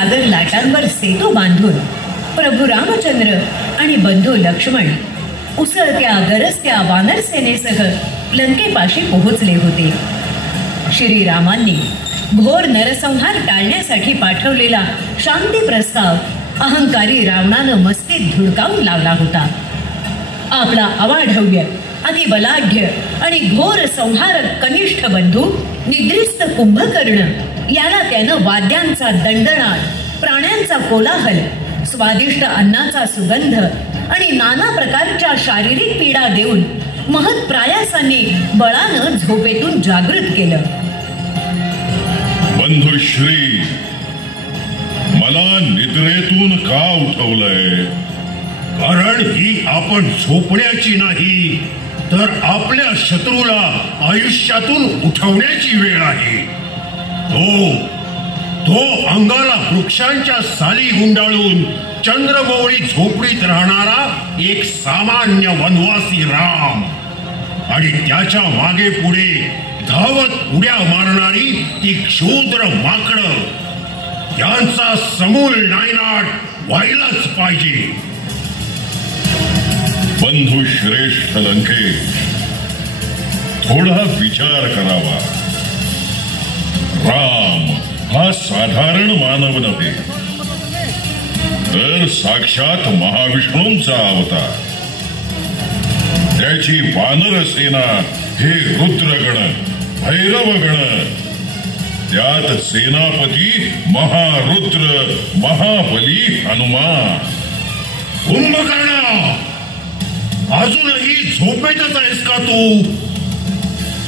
सागर लाटांवर सेतू बांधून प्रभू रामचंद्र आणि बंधू लक्ष्मण उसळत्या गरजत्या वानर सेनेसह लंकेपाशी पोहोचले होते. श्रीरामांनी घोर नरसंहार टाळण्यासाठी पाठवलेला शांती प्रस्ताव अहंकारी रावणानं मस्तीत धुडकावून लावला होता. आपला अवाढव्य अतिबलाढ्य आणि घोर संहारक कनिष्ठ बंधू निद्रिस्त कुंभकर्ण याला त्यानं वाद्यांचा दणदणाट, प्राण्यांचा कोलाहल, स्वादिष्ट अन्नाचा सुगंध आणि नाना प्रकारच्या शारीरिक पीडा देऊन महत् प्रयासाने बळानं झोपेतून जागृत केलं. बंधुश्री, मला निद्रेतून का उठवलंय? कारण ही आपण झोपण्याची नाही तर आपल्या शत्रूला आयुष्यातून उठवण्याची वेळ आहे. तो अंगाला वृक्षांच्या साली गुंडाळून चंद्रमौळी झोपडीत राहणारा एक सामान्य वनवासी राम आणि त्याच्या मागे पुढे धावत उड्या मारणारी ती क्षुद्र माकडं, त्यांचा समूल नायनाट व्हायलाच पाहिजे. बंधू श्रेष्ठ लंकेश, थोडा विचार करावा. राम हा साधारण मानव नव्हे तर साक्षात महाविष्णूंचा अवतार. त्याची वानर सेना हे रुद्रगण, भैरवगण, त्यात सेनापती महारुद्र महाबली हनुमान. कुंभकर्ण, अजूनही झोपेतच आहेस का तू?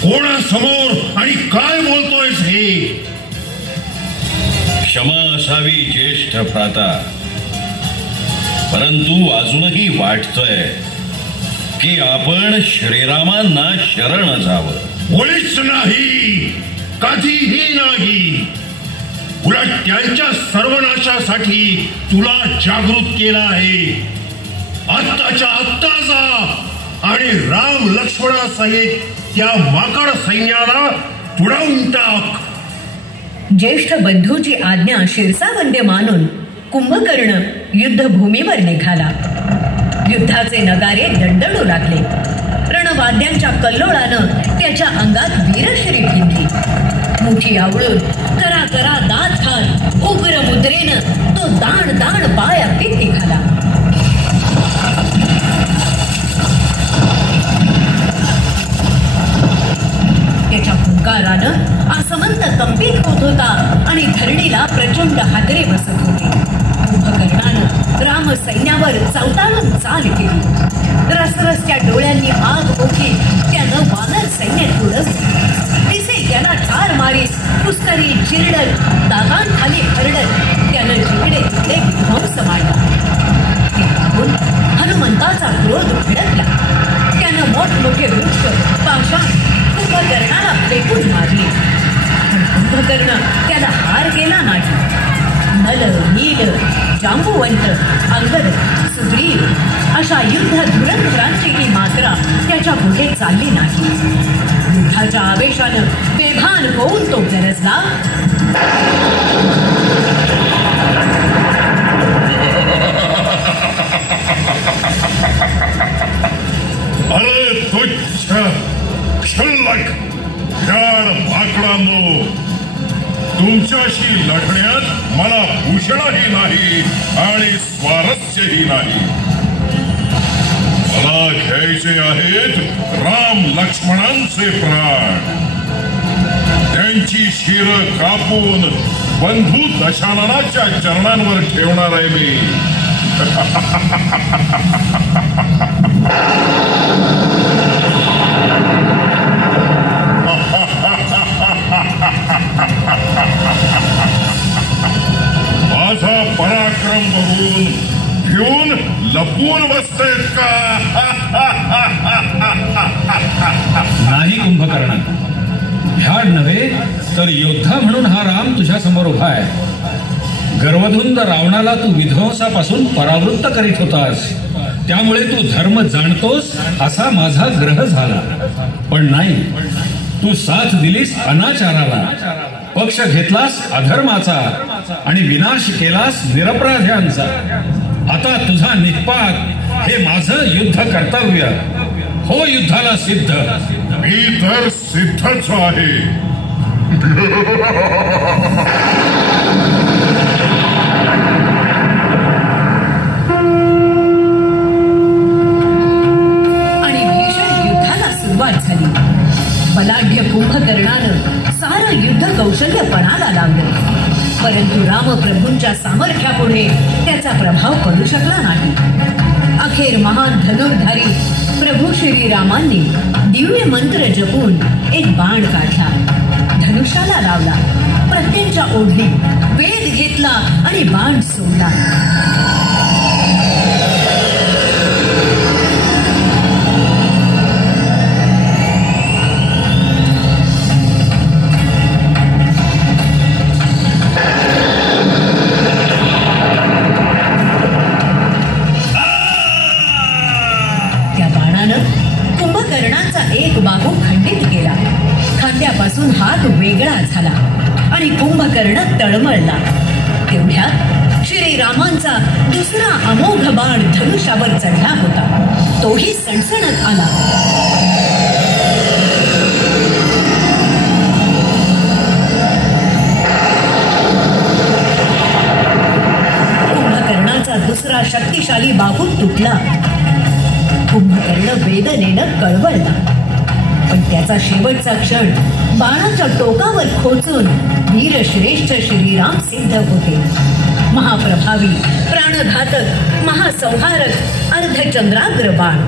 कोणासमोर आणि काय बोलतोयस हे? क्षमा असावी ज्येष्ठ भ्राता, परंतु अजूनही वाटतंय की आपण श्रीरामांना शरण जावं. मुळीच नाही, कधीही नाही. उलट त्यांच्या सर्वनाशासाठी तुला जागृत केला आहे. आत्ताच्या आत्ता जा आणि राम लक्ष्मणासहित त्या माकड सैन्याला तुडवून टाक. ज्येष्ठ बंधूची आज्ञा शिरसावंद्य मानून कुंभकर्ण युद्धभूमीवर निघाला. युद्धाचे नगारे दणदणू लागले. रणवाद्यांच्या कल्लोळानं त्याच्या अंगात वीरश्री भिनली. मुठी आवळून करा करा दात खात उग्र मुद्रेनं तो दाण दाण पायात निघाला. त्याच्या हुंकारानं आसमंत कंपित होत होता आणि धरणीला प्रचंड हादरे बसत होते. कुंभकर्णानं राम सैन्यावर चवताळून चाल केली. रसरसच्या डोळ्यांनी आग ओढली. त्यानं वानर सैन्य तुडवलं. तिसे त्याला ठार मारीत पुष्करी चिरडत दागांखाली हरडत त्यानं जिकडे तिकडे विध्वंस मांडला. ते पाहून हनुमंताचा क्रोध भडकला. त्यानं मोठमोठे वृक्ष पाषाण कुंभकर्णाला फेकून मारले. पण कुंभकर्ण त्याला हार केला नाही. नल, नील, जांबुवंत, अंगद, सुग्रीव अशा युद्ध धुरंधरांची ही मात्रा त्याच्या पुढे चालली नाही. युद्धाच्या आवेशानं बेभान होऊन तो गरजला. अरे तुच्छ क्षुल्लक माकडांनो, तुमच्याशी लढण्यात मला भूषणही नाही आणि स्वारस्यही नाही. मला घ्यायचे आहेत राम लक्ष्मणांचे प्राण. त्यांची शिर कापून बंधू दशाननाच्या चरणांवर ठेवणार आहे मी. माझा पराक्रम बघून भिवून लपून बसतेत का? नाही कुंभकर्ण, भ्याड नव्हे तर योद्धा म्हणून हा राम तुझ्या समोर उभा आहे. गर्वधुंद रावणाला तू विध्वंसापासून परावृत्त करीत होतास, त्यामुळे तू धर्म जाणतोस असा माझा ग्रह झाला. पण नाही, तू साथ दिलीस अनाचाराला, पक्ष घेतलास अधर्माचा आणि विनाश केलास निरपराध्यांचा. आता तुझा निष्पात हे माझं युद्ध कर्तव्य. हो युद्धाला सिद्ध. मी तर सिद्धच आहे. आणि भीषण युद्धाला सुरुवात झाली. बलाढ्य कुंभकर्णानं सारं युद्ध कौशल्य पणाला लावलं, परंतु रामप्रभूंच्या सामर्थ्यापुढे त्याचा प्रभाव पडू शकला नाही. अखेर महान धनुर्धारी प्रभू श्रीरामांनी दिव्य मंत्र जपून एक बाण काढला, धनुष्याला लावला, प्रत्येच्या ओढली, वेध घेतला आणि बाण सोडला. कुंभकर्णाचा एक बाहू खंडित केला, खांद्यापासून हात वेगळा झाला आणि कुंभकर्ण तळमळला. तेवढ्यात श्रीरामांचा दुसरा अमोघ बाण धनुष्यावर चढला होता, तोही सणसणत आला. कुंभकर्णाचा दुसरा शक्तिशाली बाहू तुटला. कुंभकर्ण वेदनेनं कळवळला, पण त्याचा शेवटचा क्षण बाणाच्या टोकावर खोचून वीरश्रेष्ठ श्रीराम सिद्ध होते. महाप्रभावी, प्राणघातक, महासंहारक अर्धचंद्राग्र बाण.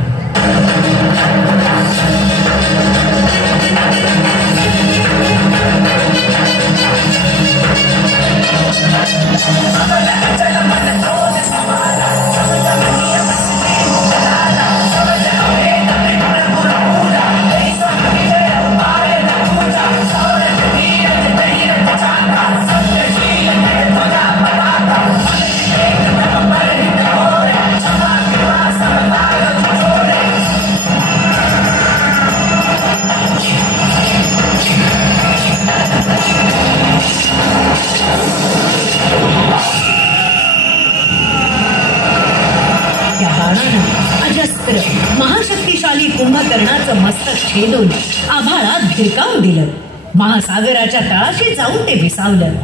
महाशक्तिशाली कुंभकर्णाचं मस्तक छेदून आभाळात भिरकावून दिलं. महासागराच्या तळाशी जाऊन ते विसावलं.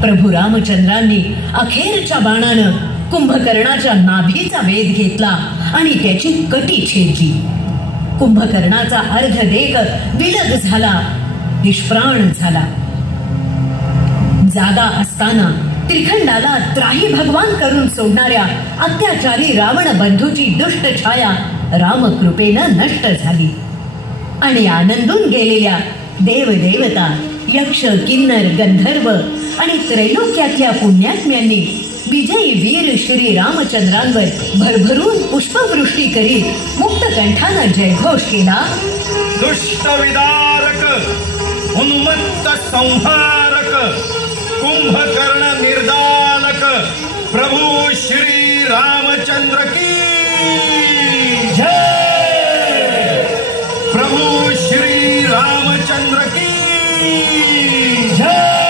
प्रभू रामचंद्रांनी अखेरच्या बाणानं कुंभकर्णाच्या नाभीचा वेध घेतला आणि त्याची कटी छेदली. कुंभकर्णाचा अर्धदेह विलग झाला, निष्प्राण झाला. जागा असताना त्रिखंडाला त्राही भगवान करून सोडणाऱ्या अत्याचारी रावण बंधूची दुष्ट छाया रामकृपेनं नष्ट झाली आणि आनंदून गेलेल्या देवदेवता, यक्ष, किन्नर, गंधर्व आणि त्रैलोक्यातल्या पुण्यात्म्यांनी विजयी वीर श्री रामचंद्रांवर भरभरून पुष्पवृष्टी करीत मुक्त कंठानं जयघोष केला. दुष्ट विदारक, उन्मत्त संहारक, कुंभकर्ण निर्दानक, प्रभू श्री रामचंद्र की जय. प्रभू श्री रामचंद्र की जय.